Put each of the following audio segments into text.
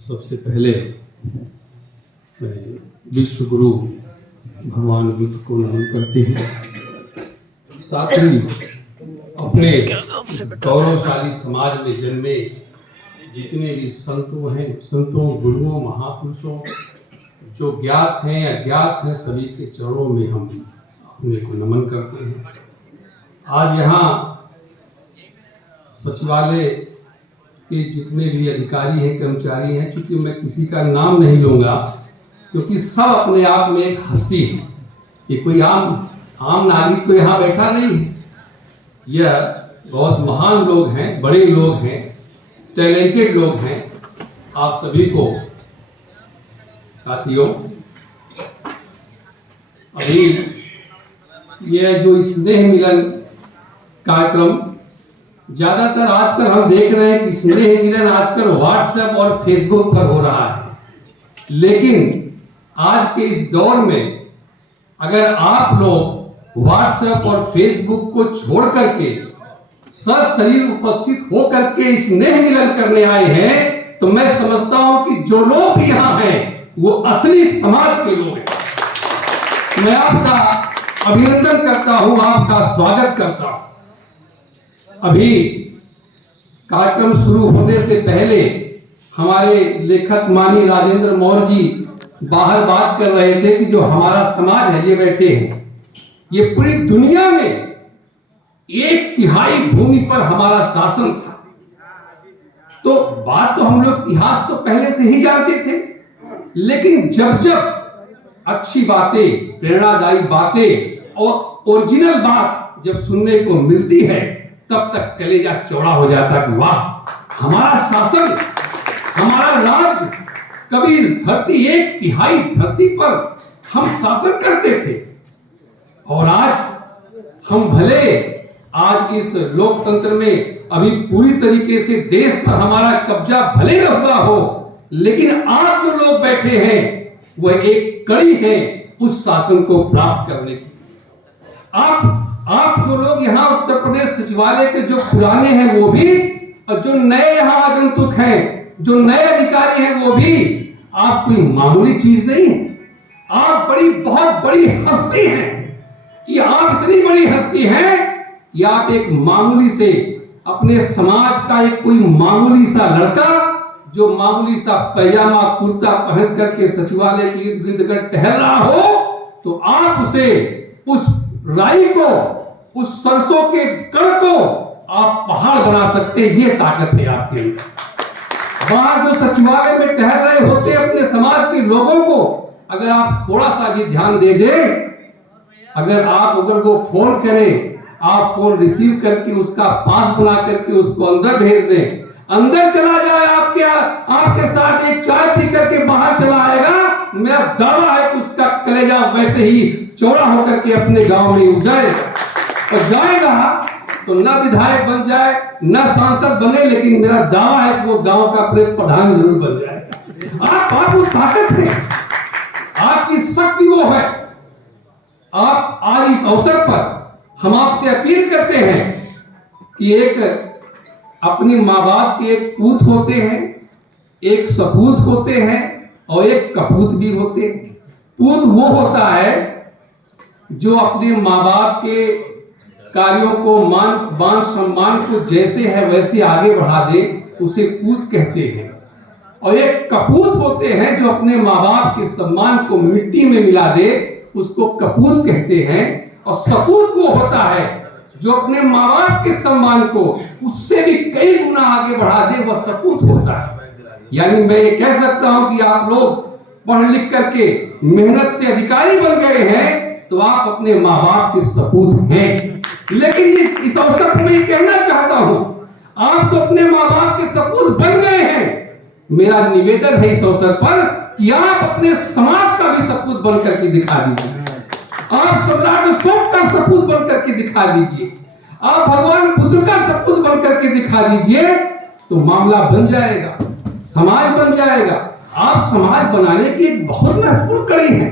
सबसे पहले मैं विश्व गुरु भगवान बुद्ध को नमन करते हैं। साथ ही अपने गौरवशाली समाज में जन्मे जितने भी संतों गुरुओं महापुरुषों जो ज्ञात हैं अज्ञात हैं सभी के चरणों में हम अपने को नमन करते हैं। आज यहाँ सचिवालय के जितने भी अधिकारी हैं कर्मचारी हैं, क्योंकि मैं किसी का नाम नहीं लूँगा क्योंकि सब अपने आप में एक हस्ती है। ये कोई आम नागरिक तो यहाँ बैठा नहीं है। यह बहुत महान लोग हैं, बड़े लोग हैं, टैलेंटेड लोग हैं। आप सभी को साथियों, अभी यह जो स्नेह मिलन कार्यक्रम ज़्यादातर आजकल हम देख रहे हैं कि स्नेह मिलन आजकल व्हाट्सएप और फेसबुक पर हो रहा है। लेकिन आज के इस दौर में अगर आप लोग व्हाट्सएप और फेसबुक को छोड़ करके सशरीर उपस्थित हो करके स्नेह मिलन करने आए हैं तो मैं समझता हूं कि जो लोग भी यहाँ हैं वो असली समाज के लोग हैं। मैं आपका अभिनंदन करता हूं, आपका स्वागत करता हूं। अभी कार्यक्रम शुरू होने से पहले हमारे लेखक माननीय राजेंद्र मौर्य जी बाहर बात कर रहे थे कि जो हमारा समाज है, ये बैठे हैं, ये पूरी दुनिया में 1/3 भूमि पर हमारा शासन था। तो बात तो हम लोग इतिहास तो पहले से ही जानते थे, लेकिन जब जब अच्छी बातें, प्रेरणादायी बातें और ओरिजिनल बात जब सुनने को मिलती है तब तक कलेजा चौड़ा हो जाता कि वाह, हमारा शासन, हमारा राज, कभी इस धरती 1/3 धरती पर हम शासन करते थे। और आज हम भले आज इस लोकतंत्र में अभी पूरी तरीके से देश पर हमारा कब्जा भले न हुआ हो, लेकिन आज जो लोग बैठे हैं वह एक कड़ी है उस शासन को प्राप्त करने की। आप जो लोग यहाँ उत्तर प्रदेश सचिवालय के जो पुराने हैं वो भी, और जो नए यहाँ आगंतुक हैं, जो नए अधिकारी हैं वो भी, आप कोई मामूली चीज नहीं है। आप बहुत बड़ी हस्ती हैं। ये आप इतनी बड़ी हस्ती हैं कि आप एक मामूली से अपने समाज का एक कोई मामूली सा लड़का जो मामूली सा पैजामा कुर्ता पहन करके सचिवालय के इर्द गिर्द टहल रहा हो तो आप उसे, उस राई को, उस सरसों के कण को आप पहाड़ बना सकते। ये ताकत है आपके अंदर। बाहर जो सचिवालय में टहल रहे होते अपने समाज के लोगों को अगर आप थोड़ा सा भी ध्यान दे दें, अगर वो फोन करें, आप फोन रिसीव करके उसका पास बना करके उसको अंदर भेज दें, अंदर चला जाए, आपके साथ एक चाय पी करके बाहर चला आएगा, मेरा दावा है कि उसका कलेजा वैसे ही चौड़ा होकर के अपने गांव में उठ जाएगा। और जाएगा तो न विधायक बन जाए न सांसद बने, लेकिन मेरा दावा है कि वो गांव का प्रधान जरूर बन जाएगा। आप वो ताकत है, आपकी शक्ति वो है। आप आज इस अवसर पर हम आपसे अपील करते हैं कि एक अपने माँ बाप के एक पूत होते हैं, एक सपूत होते हैं और एक कपूत भी होते हैं। पूत वो होता है जो अपने माँ बाप के कार्यों को मान सम्मान को जैसे है वैसे आगे बढ़ा दे, उसे पूत कहते हैं। और एक कपूत होते हैं जो अपने माँ बाप के सम्मान को मिट्टी में मिला दे, उसको कपूत कहते हैं। और सपूत वो होता है जो अपने माँ बाप के सम्मान को उससे भी कई गुना आगे बढ़ा दे, वह सपूत होता है। यानी मैं ये कह सकता हूं कि आप लोग पढ़ लिख करके मेहनत से अधिकारी बन गए हैं तो आप अपने माँ बाप के सपूत हैं। लेकिन इस अवसर पर मैं कहना चाहता हूं, आप तो अपने माँ बाप के सपूत बन गए हैं। मेरा निवेदन है इस अवसर पर कि आप अपने समाज का भी सपूत बन करके दिखा दीजिए। आप सम्राट अशोक का सपूत बन करके दिखा दीजिए, आप भगवान बुद्ध का सपूत बन करके दिखा दीजिए, तो मामला बन जाएगा, समाज बन जाएगा। आप समाज बनाने की एक बहुत महत्वपूर्ण कड़ी है।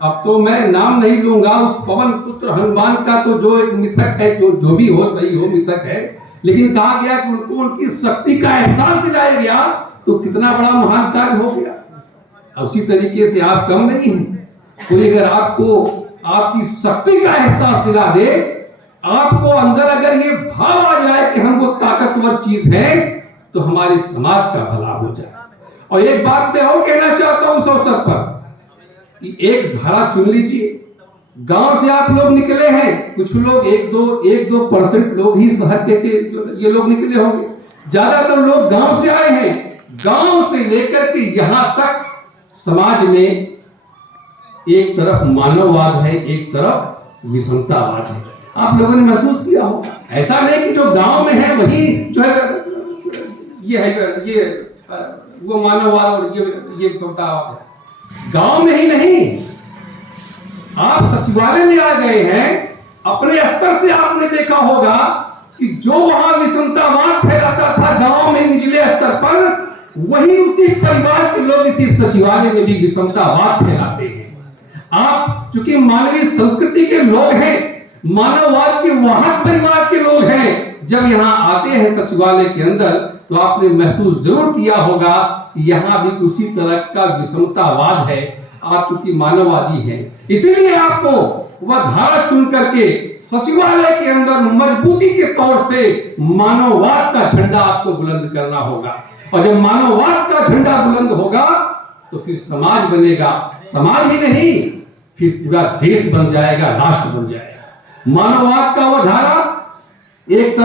अब तो मैं नाम नहीं लूंगा उस पवन पुत्र हनुमान का, तो जो एक मिथक है, जो भी हो, सही हो, मिथक है, लेकिन कहा गया कि उनको उनकी शक्ति का एहसास दिलाया गया, तो कितना बड़ा महान कार्य हो गया। उसी तरीके से आप कम नहीं हैं। कोई अगर आपको आपकी शक्ति का एहसास दिला दे, आपको अंदर अगर ये भाव आ जाए कि हम वो ताकतवर चीज है, तो हमारे समाज का भला हो जाए। और एक बात मैं और कहना चाहता हूं इस अवसर पर, कि एक धारा चुन लीजिए। गांव से आप लोग निकले हैं, कुछ लोग 1-2% लोग ही शहर के ये लोग निकले होंगे, ज्यादातर लोग गांव से आए हैं। गांव से लेकर के यहां तक समाज में एक तरफ मानववाद है, एक तरफ विषमतावाद है। आप लोगों ने महसूस किया होगा। ऐसा नहीं कि जो गांव में है वही जो है ये है, ये वो मानववाद और ये विषमतावाद है। गांव में ही नहीं, आप सचिवालय में आ गए हैं, अपने स्तर से आपने देखा होगा कि जो वहां विषमतावाद फैलाता था गांव में निचले स्तर पर, वही उसी परिवार के लोग इसी सचिवालय में भी विषमतावाद फैलाते हैं। आप चूंकि मानवीय संस्कृति के लोग हैं, मानववाद के वाहक परिवार के लोग हैं, जब यहां आते हैं सचिवालय के अंदर, तो आपने महसूस जरूर किया होगा कि यहां भी उसी तरह का विषमतावाद है। आप चूंकि मानववादी हैं, इसीलिए आपको वह धारा चुन करके सचिवालय के अंदर मजबूती के तौर से मानववाद का झंडा आपको बुलंद करना होगा। और जब मानववाद का झंडा बुलंद होगा, तो फिर समाज बनेगा। समाज ही नहीं, फिर पूरा देश बन जाएगा, राष्ट्र बन जाएगा। मानववाद का वह धारा, एक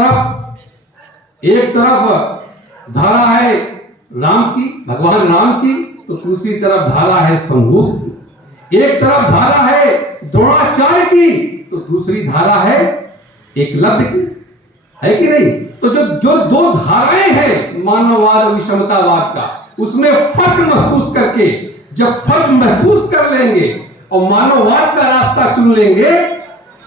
तरफ धारा है राम की, भगवान राम की, तो दूसरी तरफ धारा है संभोग की। एक तरफ धारा है द्रोणाचार्य की, तो दूसरी धारा है एकलव्य की, है कि नहीं? तो जो दो धाराएं हैं मानववाद और विषमतावाद का, उसमें फर्क महसूस करके, जब फर्क महसूस कर लेंगे और मानववाद का रास्ता चुन लेंगे,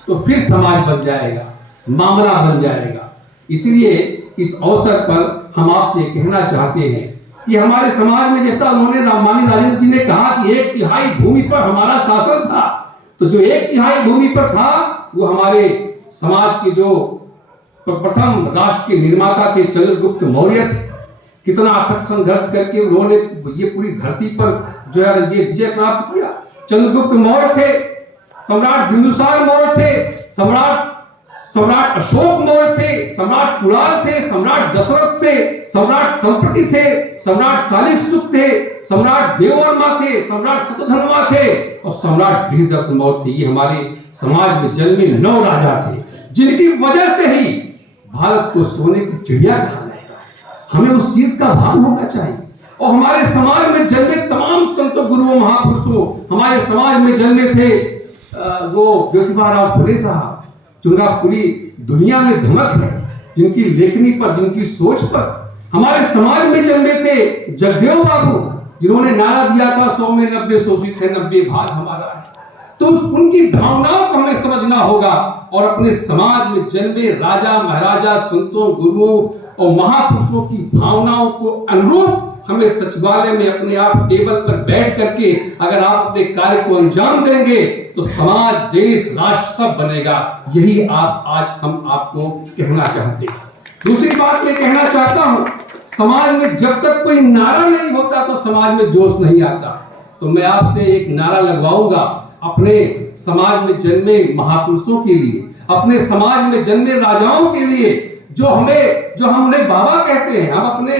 तो फिर समाज बन जाएगा, मामला बन जाएगा। इसलिए इस अवसर पर हम आपसे कहना चाहते हैं कि हमारे समाज में, जैसा उन्होंने माननीय राजेंद्र जी ने कहा कि 1/3 भूमि पर हमारा शासन था, तो जो 1/3 भूमि पर था वो हमारे समाज के जो प्रथम राष्ट्र के निर्माता थे चंद्रगुप्त मौर्य थे। कितना अथक संघर्ष करके उन्होंने ये पूरी धरती पर जो है ये विजय प्राप्त किया। चंद्रगुप्त मौर्य थे, सम्राट बिंदुसार मौर्य थे, सम्राट अशोक मौर्य थे, सम्राट कुणाल थे, सम्राट दशरथ थे, सम्राट संप्रति थे, सम्राट शालिग्राम थे, सम्राट देववर्मा थे, सम्राट शतधन्वा थे और सम्राट बृहदत्त मौर्य थे। ये हमारे समाज में जन्मे 9 राजा थे, जिनकी वजह से ही भारत को सोने की चिड़िया कहा जाता है। हमें उस चीज का भान होना चाहिए। और हमारे समाज में जन्मे तमाम संतों, गुरुओं, महापुरुषों, हमारे समाज में जन्मे थे वो ज्योतिबा फुले साहब, जिनका पूरी दुनिया में धमक है, जिनकी लेखनी पर, जिनकी सोच पर। हमारे समाज में जन्मे थे जगदेव बाबू, जिन्होंने नारा दिया था 100 में 90 शोषित है, 90 भाग हमारा है। तो उनकी भावनाओं को हमें समझना होगा और अपने समाज में जन्मे राजा, महाराजा, संतों, गुरुओं और महापुरुषों की भावनाओं को अनुरूप हमें सचिवालय में अपने आप टेबल पर बैठ करके अगर आप अपने कार्य को अंजाम देंगे, तो समाज, देश, राष्ट्र सब बनेगा। यही आज हम आपको कहना चाहते हैं। दूसरी बात मैं कहना चाहता हूं, समाज में जब तक कोई नारा नहीं होता तो समाज में जोश नहीं आता। तो मैं आपसे एक नारा लगवाऊंगा अपने समाज में जन्मे महापुरुषों के लिए, अपने समाज में जन्मे राजाओं के लिए, जो हम उन्हें बाबा कहते हैं। हम अपने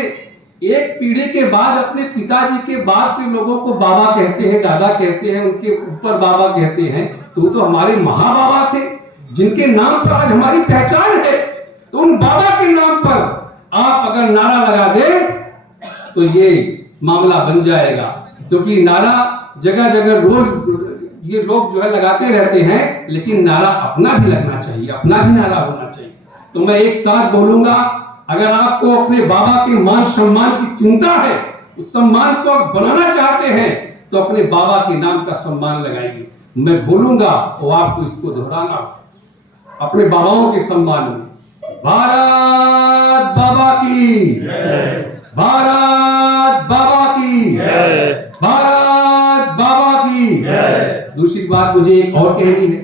एक पीढ़ी के बाद अपने पिताजी के बाद के लोगों को बाबा कहते हैं, दादा कहते हैं, उनके ऊपर बाबा कहते हैं। तो हमारे महाबाबा थे, जिनके नाम पर आज हमारी पहचान है। तो उन बाबा के नाम पर आप अगर नारा लगा दे तो ये मामला बन जाएगा, क्योंकि नारा जगह जगह रोज ये लोग जो है लगाते रहते हैं, लेकिन नारा अपना भी लगना चाहिए, अपना भी नारा होना चाहिए। तो मैं एक साथ बोलूंगा, अगर आपको अपने बाबा के मान सम्मान की चिंता है, उस सम्मान को आप बनाना चाहते हैं, तो अपने बाबा के नाम का सम्मान लगाइए। मैं बोलूंगा और आपको इसको दोहराना, अपने बाबाओं के सम्मान में, भारत बाबा की जय, भारत बाबा की जय, भारत बाबा की जय। दूसरी बात मुझे एक और कहनी है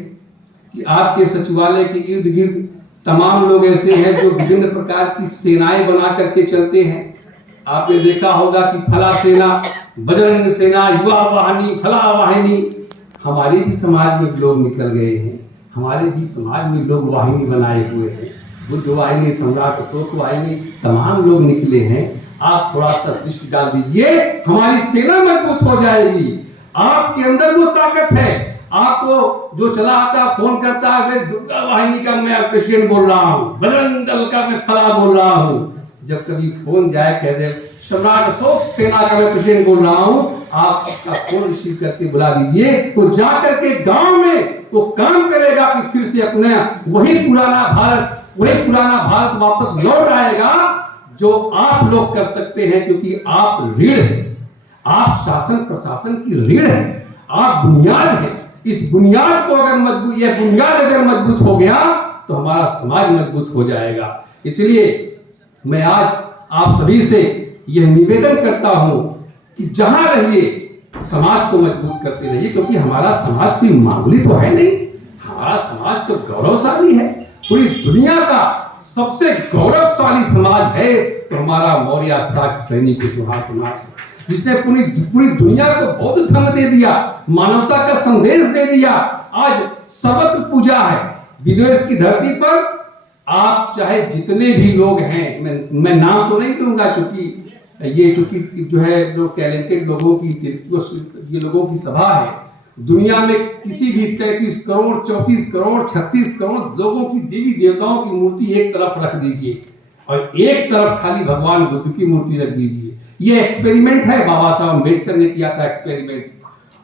कि आपके सचिवालय के इर्द गिर्द तमाम लोग ऐसे हैं जो विभिन्न प्रकार की सेनाएं बना करके चलते हैं। आपने देखा होगा कि फला सेना, बजरंग सेना, युवा वाहिनी, फला वाहिनी। हमारे भी समाज में लोग निकल गए हैं, हमारे भी समाज में लोग वाहिनी बनाए हुए हैं। बुद्ध वाहिनी, सम्राट अशोक वाहिनी, तमाम लोग निकले हैं। आप थोड़ा सा दृष्टि डाल दीजिए, हमारी सेना मजबूत हो जाएगी। आपके अंदर वो ताकत है। आपको जो चला आता फोन करता है दुर्गा वाहिनी का मैं प्रेसिडेंट बोल रहा हूँ, बजरंग दल का मैं फला बोल रहा हूँ। जब कभी फोन जाए कह दे सम्राट अशोक सेना का मैं प्रेसिडेंट बोल रहा हूँ, आप उसका फोन रिसीव करके बुला दीजिए। तो जाकर के गांव में वो काम करेगा कि फिर से अपने वही पुराना भारत वापस लौट आएगा जो आप लोग कर सकते हैं, क्योंकि आप रीढ़ हैं, आप शासन प्रशासन की रीढ़ है, आप बुनियाद है। इस बुनियाद को अगर मजबूत हो गया तो हमारा समाज मजबूत हो जाएगा। इसलिए मैं आज आप सभी से यह निवेदन करता हूं कि जहां रहिए समाज को मजबूत करते रहिए, क्योंकि हमारा समाज कोई मामूली तो है नहीं, हमारा समाज तो गौरवशाली है। पूरी दुनिया का सबसे गौरवशाली समाज है तो हमारा मौर्य शाक्य सैनिक कुशवाहा समाज है, जिसने पूरी दुनिया को बौद्ध धर्म दे दिया, मानवता का संदेश दे दिया। आज सर्वत्र पूजा है। विदेश की धरती पर आप चाहे जितने भी लोग हैं, मैं नाम तो नहीं दूंगा चूंकि जो है जो टैलेंटेड लोगों की ये लोगों की सभा है। दुनिया में किसी भी 33 करोड़ 34 करोड़ 36 करोड़ लोगों की देवी देवताओं की मूर्ति एक तरफ रख दीजिए और एक तरफ खाली भगवान बुद्ध की मूर्ति रख दीजिए। ये एक्सपेरिमेंट है, बाबा साहब अम्बेडकर ने किया था एक्सपेरिमेंट,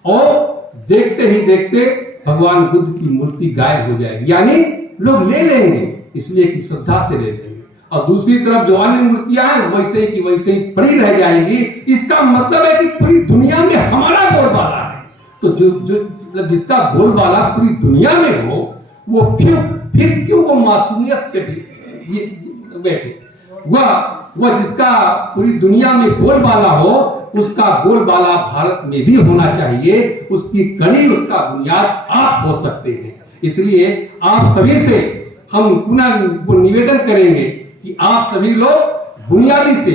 और देखते ही देखते भगवान बुद्ध की मूर्ति गायब हो जाएगी, यानी लोग ले लेंगे इसलिए कि श्रद्धा से ले लेंगे, और दूसरी तरफ जो अन्य मूर्तियां हैं वैसे की वैसे ही पड़ी रह जाएंगी। इसका मतलब है कि पूरी दुनिया में हमारा बोलबाला है। तो जो जिसका बोलबाला पूरी दुनिया में हो, वो फिर क्यों वो मासूमियत से भी बैठे। वह जिसका पूरी दुनिया में बोलबाला हो, उसका बोलबाला भारत में भी होना चाहिए। उसकी कड़ी, उसका बुनियाद आप हो सकते हैं। इसलिए आप सभी से हम पुनः निवेदन करेंगे कि आप सभी लोग बुनियादी से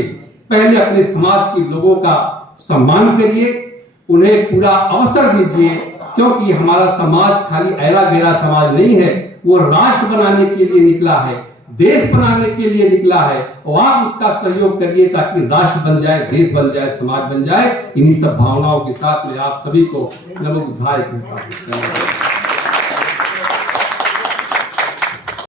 पहले अपने समाज के लोगों का सम्मान करिए, उन्हें पूरा अवसर दीजिए, क्योंकि हमारा समाज खाली ऐरा गैरा समाज नहीं है, वो राष्ट्र बनाने के लिए निकला है, देश बनाने के लिए निकला है। और आप उसका सहयोग करिए ताकि राष्ट्र बन जाए, देश बन जाए, समाज बन जाए। इन्हीं सब भावनाओं के साथ में आप सभी को नमो बुद्धाय की